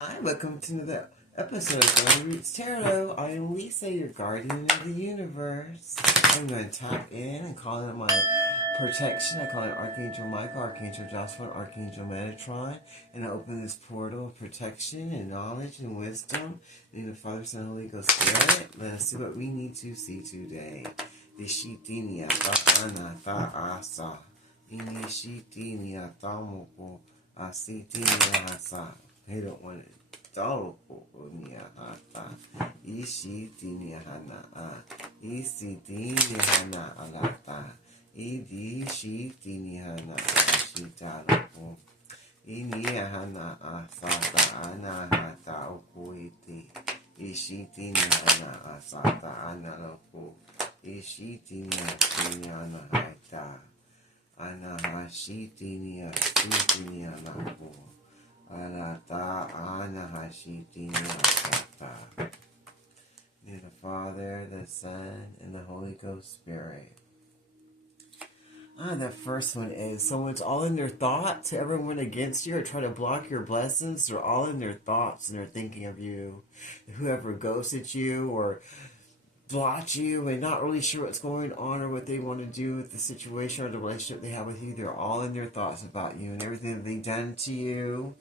Hi, welcome to another episode of Golden Roots Tarot. I am Lisa, your guardian of the universe. I'm going to tap in and call in my protection. I call it Archangel Michael, Archangel Joshua, Archangel Metatron, and I open this portal of protection and knowledge and wisdom. In the Father, Son, and Holy Ghost Spirit, let us see what we need to see today. Ishitinia ta'ana ta'asa. Inishitinia ta'moko asitinia hasa. They don't want it. Dolo nia hata. Ishi tinia hana a. Isi tinia hana alata. Idi shi tinia hana ashitalo. Inia hana asata ana hata okuiti. Ishi tinia hana asata ana loko. Ishi tinia hana hata. Ana hashi tinia tinia lako. Anata Anahashiti Nasata. In the Father, the Son, and the Holy Ghost Spirit. The first one is someone's all in their thoughts. Everyone against you or try to block your blessings. They're all in their thoughts and they're thinking of you. Whoever ghosted you or blot you and not really sure what's going on or what they want to do with the situation or the relationship they have with you. They're all in their thoughts about you and everything that they've done to you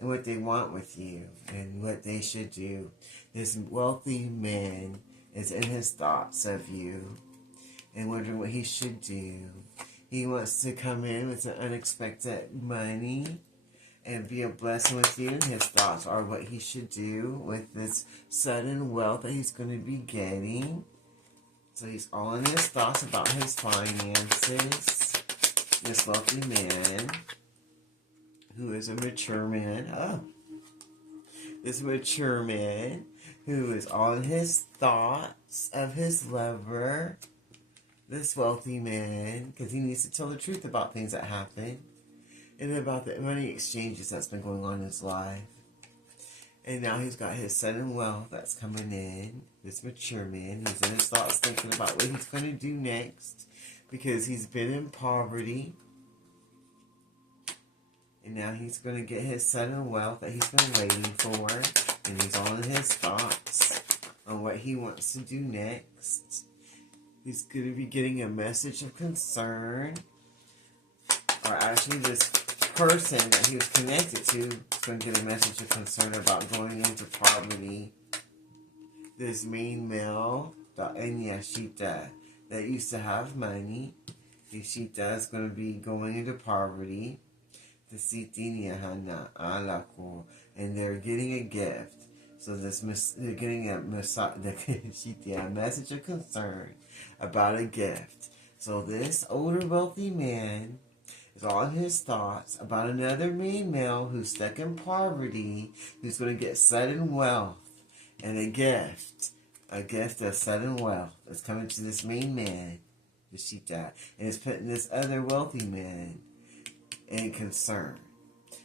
and what they want with you and what they should do. This wealthy man is in his thoughts of you and wondering what he should do. He wants to come in with some unexpected money and be a blessing with you. And his thoughts are what he should do with this sudden wealth that he's going to be getting. So he's all in his thoughts about his finances. This wealthy man, who is a mature man. This mature man, who is all in his thoughts of his lover. This wealthy man, because he needs to tell the truth about things that happen. And about the money exchanges that's been going on in his life. And now he's got his sudden wealth that's coming in. This mature man, he's in his thoughts thinking about what he's going to do next. Because he's been in poverty. And now he's going to get his sudden wealth that he's been waiting for. And he's all in his thoughts on what he wants to do next. He's going to be getting a message of concern. Or actually this person that he was connected to is going to get a message of concern about going into poverty. This main male, the Enyashita, that used to have money. The Shita is going to be going into poverty. The Sitinia Hana Alako. And they're getting a gift. So they're getting a message of concern about a gift. So this older wealthy man is all in his thoughts about another main male who's stuck in poverty, who's going to get sudden wealth and a gift of sudden wealth that's coming to this main man, the Shita, and it's putting this other wealthy man in concern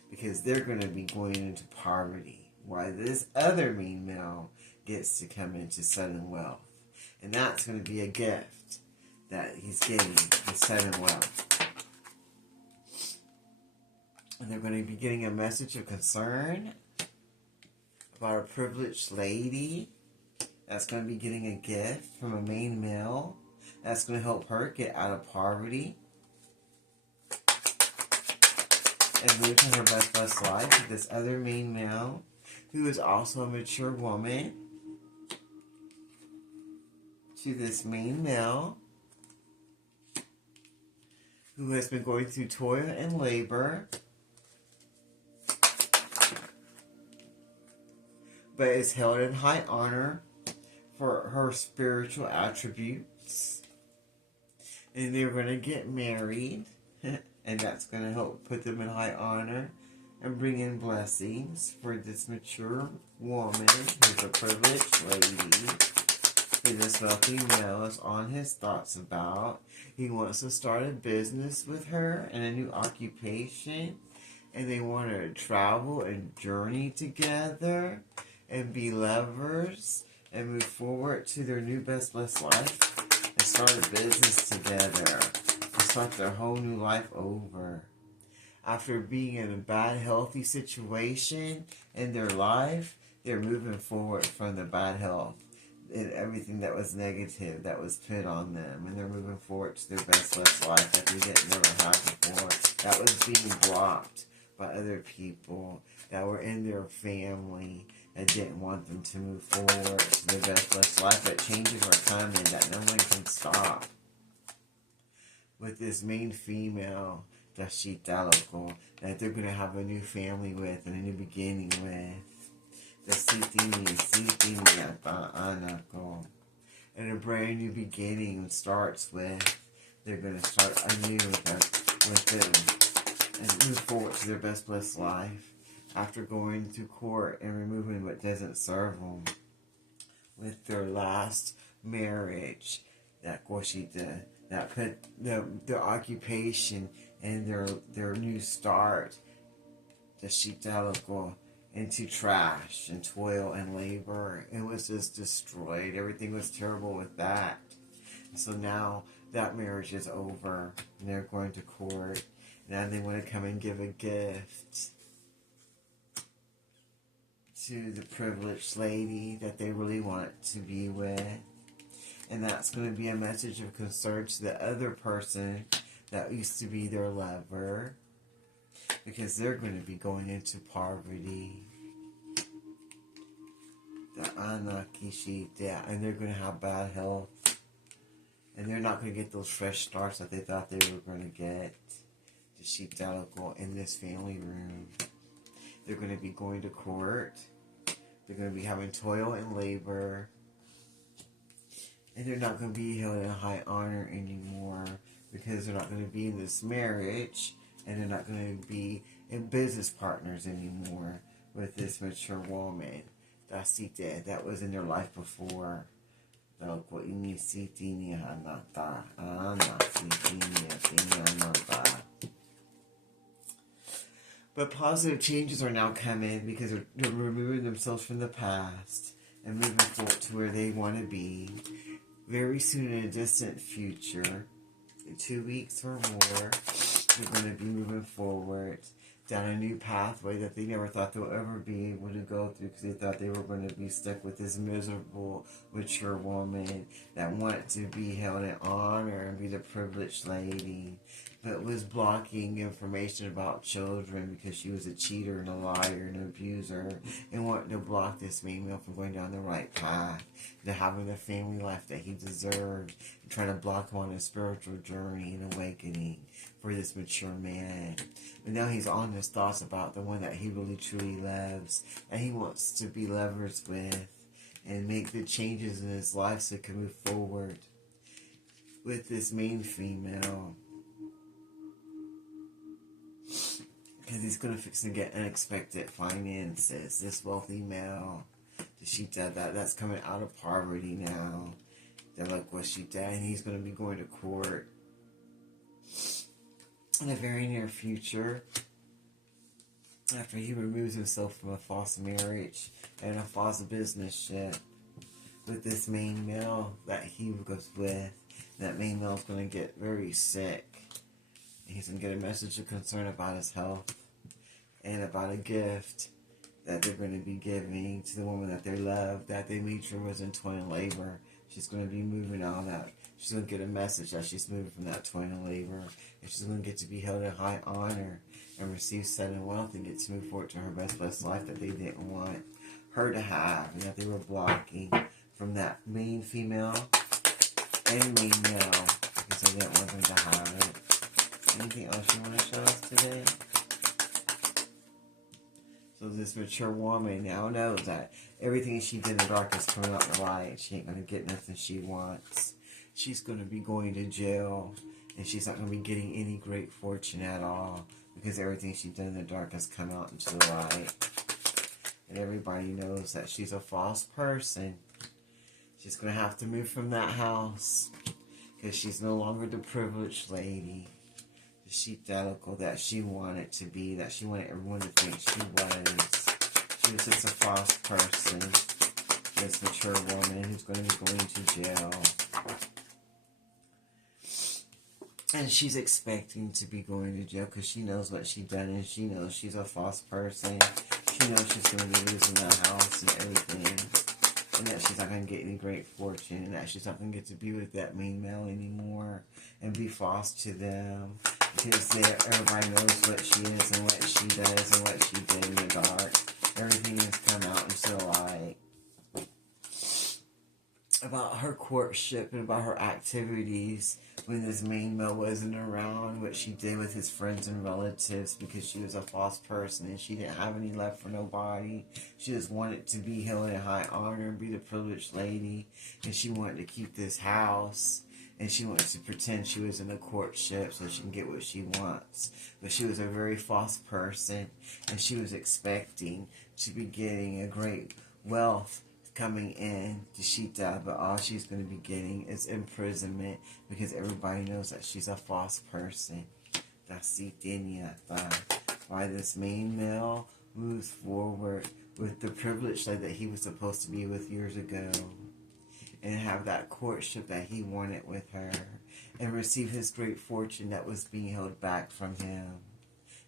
because they're going to be going into poverty while this other main male gets to come into sudden wealth. And that's going to be a gift that he's getting, the sudden wealth. And they're going to be getting a message of concern about a privileged lady that's going to be getting a gift from a main male that's going to help her get out of poverty and move to her best life with this other main male who is also a mature woman to this main male who has been going through toil and labor but is held in high honor for her spiritual attributes. And they're going to get married. And that's going to help put them in high honor and bring in blessings for this mature woman who's a privileged lady who this wealthy male is on his thoughts about. He wants to start a business with her and a new occupation. And they want to travel and journey together and be lovers and move forward to their new best blessed life and start a business together and start their whole new life over. After being in a bad, healthy situation in their life, they're moving forward from the bad health and everything that was negative that was put on them, and they're moving forward to their best life that they didn't never have before. That was being blocked by other people that were in their family that didn't want them to move forward to their best life. That changes are coming that no one can stop. With this main female, Dashitaloco, that they're going to have a new family with and a new beginning with. The Sitini Anako. And a brand new beginning starts with, they're going to start anew with them and move forward to their best blessed life after going to court and removing what doesn't serve them with their last marriage, that Koshita, that put their occupation and their new start, the Shitaloko, into trash and toil and labor. It was just destroyed. Everything was terrible with that. So now that marriage is over and they're going to court. Now they want to come and give a gift to the privileged lady that they really want to be with. And that's going to be a message of concern to the other person that used to be their lover, because they're going to be going into poverty. The Anakishita, and they're going to have bad health. And they're not going to get those fresh starts that they thought they were going to get. The Shitalico in this family room. They're going to be going to court. They're going to be having toil and labor. And they're not going to be held in high honor anymore, because they're not going to be in this marriage, and they're not going to be in business partners anymore with this mature woman. That was in their life before. But positive changes are now coming because they're removing themselves from the past and moving forward to where they want to be. Very soon in a distant future, in 2 weeks or more, they're going to be moving forward down a new pathway that they never thought they would ever be able to go through, because they thought they were going to be stuck with this miserable, mature woman that wanted to be held in honor and be the privileged lady, but was blocking information about children because she was a cheater and a liar and an abuser, and wanted to block this main male from going down the right path, to having the family life that he deserved, and trying to block him on his spiritual journey and awakening for this mature man. But now he's on his thoughts about the one that he really truly loves, and he wants to be lovers with, and make the changes in his life so he can move forward with this main female. Because he's going to fix and get unexpected finances. This wealthy male, the Shita, that's coming out of poverty now. They're like, what Shita, and he's going to be going to court in the very near future, after he removes himself from a false marriage and a false business ship with this main male that he goes with. That main male is going to get very sick. He's going to get a message of concern about his health and about a gift that they're going to be giving to the woman that they love, that they made sure was in toil and labor. She's going to be moving on that. She's going to get a message that she's moving from that toil and labor. And she's going to get to be held in high honor and receive sudden wealth and get to move forward to her best blessed life that they didn't want her to have, and that they were blocking from that main female and main male because they didn't want them to have it. Anything else you want to show us today? So this mature woman now knows that everything she did in the dark is coming out in the light. She ain't going to get nothing she wants. She's going to be going to jail, and she's not going to be getting any great fortune at all, because everything she did in the dark has come out into the light. And everybody knows that she's a false person. She's going to have to move from that house, because she's no longer the privileged lady. The Shitalico that she wanted to be, that she wanted everyone to think she was. She was just a false person. This mature woman who's going to be going to jail. And she's expecting to be going to jail because she knows what she done, and she knows she's a false person. She knows she's going to be losing the house and everything. And that she's not going to get any great fortune. And that she's not going to get to be with that mean male anymore. And be false to them. Because everybody knows what she is and what she does and what she did in the dark. Everything has come out into the light. About her courtship and about her activities when this main male wasn't around, what she did with his friends and relatives because she was a false person and she didn't have any love for nobody. She just wanted to be held in high honor and be the privileged lady, and she wanted to keep this house, and she wanted to pretend she was in a courtship so she can get what she wants. But she was a very false person, and she was expecting to be getting a great wealth coming in to Sheeta, but all she's going to be getting is imprisonment because everybody knows that she's a false person. That's why this main male moves forward with the privilege that he was supposed to be with years ago and have that courtship that he wanted with her and receive his great fortune that was being held back from him.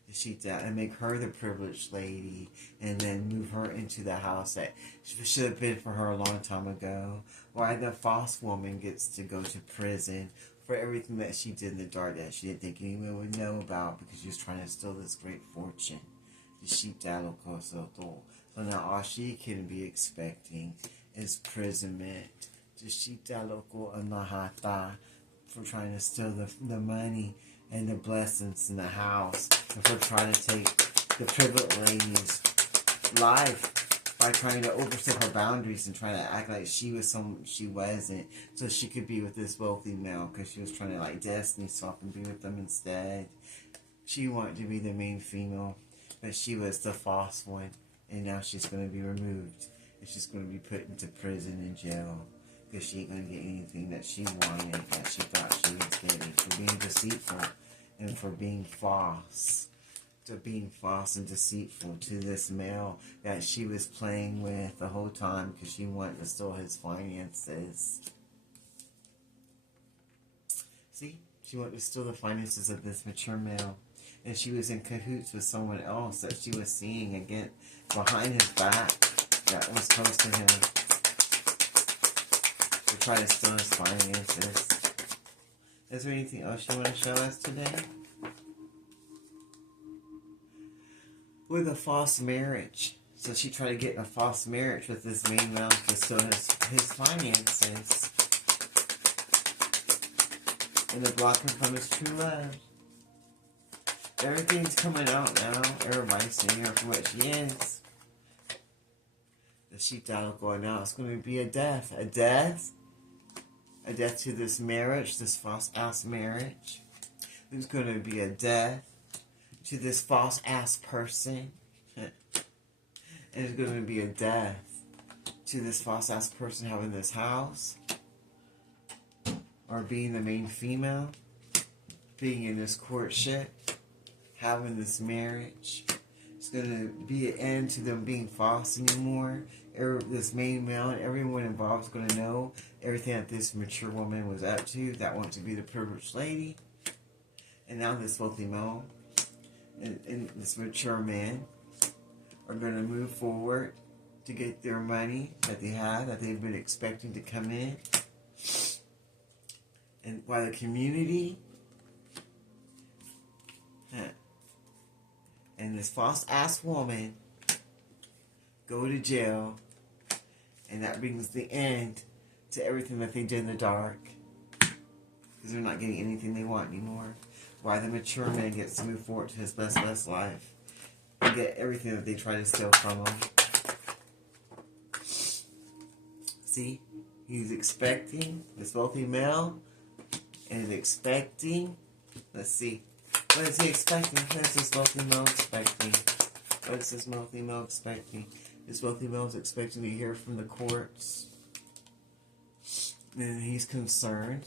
Sheeta, and make her the privileged lady, and then move her into the house that should have been for her a long time ago. Why the false woman gets to go to prison for everything that she did in the dark that she didn't think anyone would know about because she was trying to steal this great fortune. So now all she can be expecting is imprisonment. For trying to steal the money and the blessings in the house, and for trying to take the privileged lady's life by trying to overstep her boundaries and trying to act like she was someone she wasn't, so she could be with this wealthy male because she was trying to like destiny swap and be with them instead. She wanted to be the main female, but she was the false one, and now she's going to be removed, and she's going to be put into prison and jail. Because she ain't going to get anything that she wanted, that she thought she was getting, for being deceitful and for being false. To being false and deceitful to this male that she was playing with the whole time because she wanted to steal his finances. See? She wanted to steal the finances of this mature male. And she was in cahoots with someone else that she was seeing again behind his back that was close to him. To try to steal his finances. Is there anything else you want to show us today? With a false marriage. So she tried to get in a false marriage with this main male to steal his finances. And to block him from his true love. Everything's coming out now. Everybody's seeing her for what she is. The sheepdog going out. It's going to be a death. A death? A death to this marriage, this false-ass marriage. There's going to be a death to this false-ass person. And there's going to be a death to this false-ass person having this house. Or being the main female. Being in this courtship. Having this marriage. It's going to be an end to them being false anymore. This main male and everyone involved is going to know everything that this mature woman was up to that wanted to be the privileged lady. And now this wealthy male and this mature man are going to move forward to get their money that they have, that they've been expecting to come in. And while the community and this false-ass woman go to jail, and that brings the end to everything that they did in the dark. Because they're not getting anything they want anymore. Why the mature man gets to move forward to his best life and get everything that they try to steal from him. See? He's expecting, this wealthy male is expecting, let's see. What is he expecting? What is this wealthy male expecting? What is this wealthy male expecting? This wealthy male is expecting to hear from the courts. And he's concerned.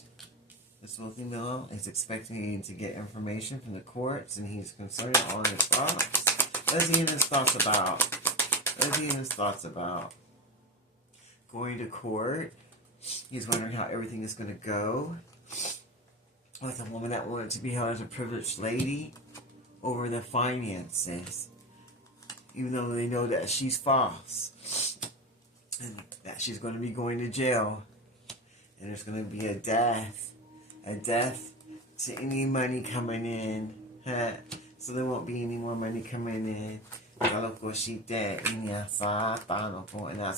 This wealthy male is expecting to get information from the courts, and he's concerned on his thoughts. What is he in his thoughts about? What is he in his thoughts about? Going to court. He's wondering how everything is going to go. like a woman that wanted to be held as a privileged lady over the finances, even though they know that she's false and that she's going to be going to jail, and there's going to be a death to any money coming in. So there won't be any more money coming in. And that's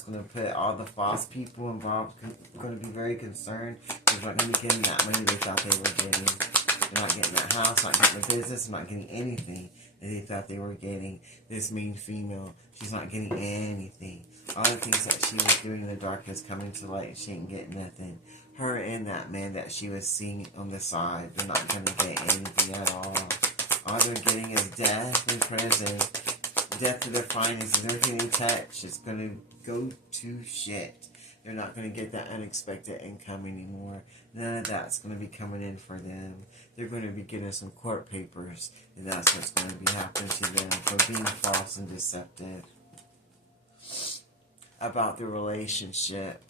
going to put all the false people involved going to be very concerned. They're not going to be getting that money they thought they were getting. They're not getting that house, not getting the business, not getting anything that they thought they were getting. This mean female, she's not getting anything. All the things that she was doing in the dark is coming to light, and she ain't getting nothing. Her and that man that she was seeing on the side, they're not going to get anything at all. All they're getting is death in prison. Death to their finances. Everything they touch is going to go to shit. They're not going to get that unexpected income anymore. None of that's going to be coming in for them. They're going to be getting some court papers, and that's what's going to be happening to them for being false and deceptive about the relationship.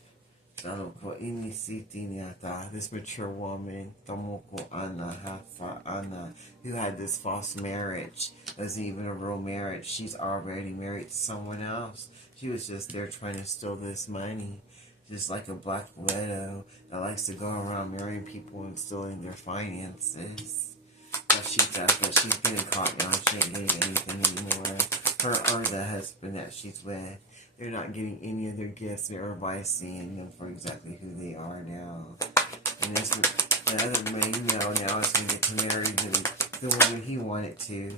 This mature woman, who had this false marriage, wasn't even a real marriage. She's already married to someone else. She was just there trying to steal this money, just like a black widow that likes to go around marrying people and stealing their finances. But she's getting caught now. She ain't getting anything anymore. Her or the husband that she's with, they're not getting any of their gifts. Everybody's seeing them for exactly who they are now. And this, the other male now is going to get to marry the woman he wanted to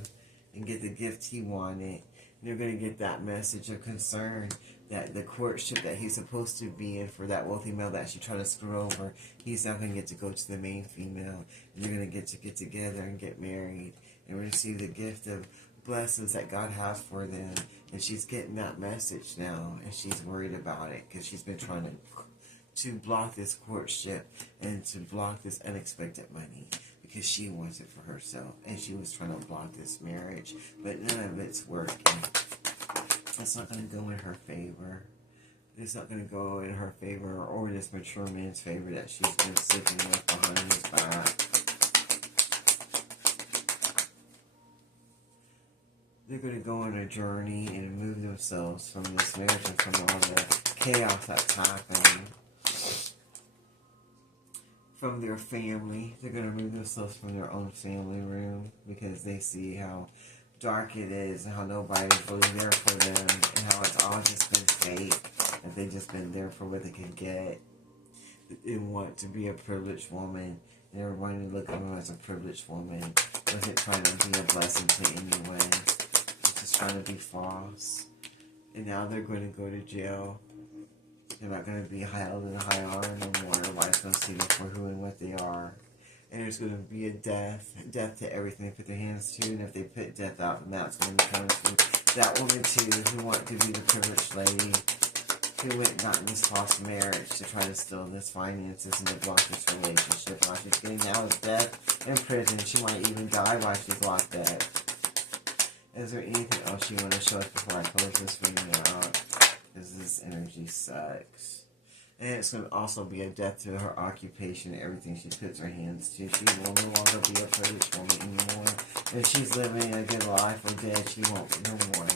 and get the gift he wanted. And they're going to get that message of concern that the courtship that he's supposed to be in for that wealthy male that she tried to screw over, he's not going to get to go to the main female. And they're going to get together and get married and receive the gift of blessings that God has for them. And she's getting that message now, and she's worried about it because she's been trying to block this courtship and to block this unexpected money because she wants it for herself, and she was trying to block this marriage, but none of it's working. It's not going to go in her favor. It's not going to go in her favor or this mature man's favor that she's been sleeping with behind his back. They're going to go on a journey and remove themselves from this marriage and from all the chaos that's happening. From their family. They're going to remove themselves from their own family room because they see how dark it is and how nobody's really there for them and how it's all just been fake. And they've just been there for what they could get. They want to be a privileged woman. And everybody look at them as a privileged woman. Wasn't trying to be a blessing to anyone. Just trying to be false. And now they're going to go to jail. They're not going to be held in high honor no more. Everybody's going to see them for who and what they are. And there's going to be a death to everything they put their hands to. And if they put death out, then that's going to come to that woman too, who wanted to be the privileged lady, who went and gotten this false marriage to try to steal this finances and to block this relationship. And all she's getting now is death in prison. She might even die while she's locked up. Is there anything else you want to show us before I close this video out? Because this energy sucks. And it's going to also be a death to her occupation and everything she puts her hands to. She will no longer be a privileged woman anymore. If she's living a good life or dead, she won't no more.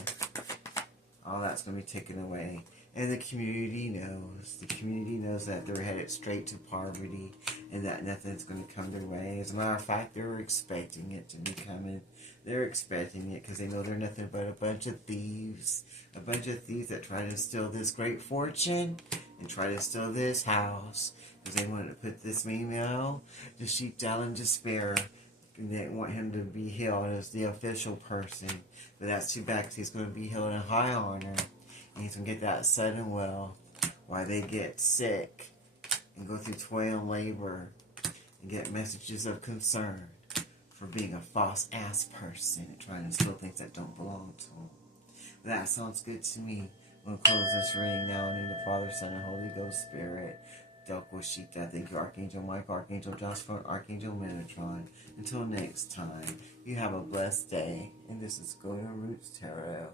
All that's going to be taken away. And the community knows. The community knows that they're headed straight to poverty and that nothing's going to come their way. As a matter of fact, they're expecting it to be coming. They're expecting it because they know they're nothing but a bunch of thieves. A bunch of thieves that try to steal this great fortune and try to steal this house. Because they wanted to put this female to sheep down in despair. And they want him to be held as the official person. But that's too bad because he's going to be held in high honor. And he's going to get that sudden well while they get sick and go through toil and labor and get messages of concern for being a false ass person and trying to steal things that don't belong to them. That sounds good to me. I'm going to close this reading now in the name of the Father, Son, and Holy Ghost Spirit. Delco Shita. Thank you, Archangel Michael, Archangel Joshua, Archangel Metatron. Until next time, you have a blessed day. And this is Golden Roots Tarot.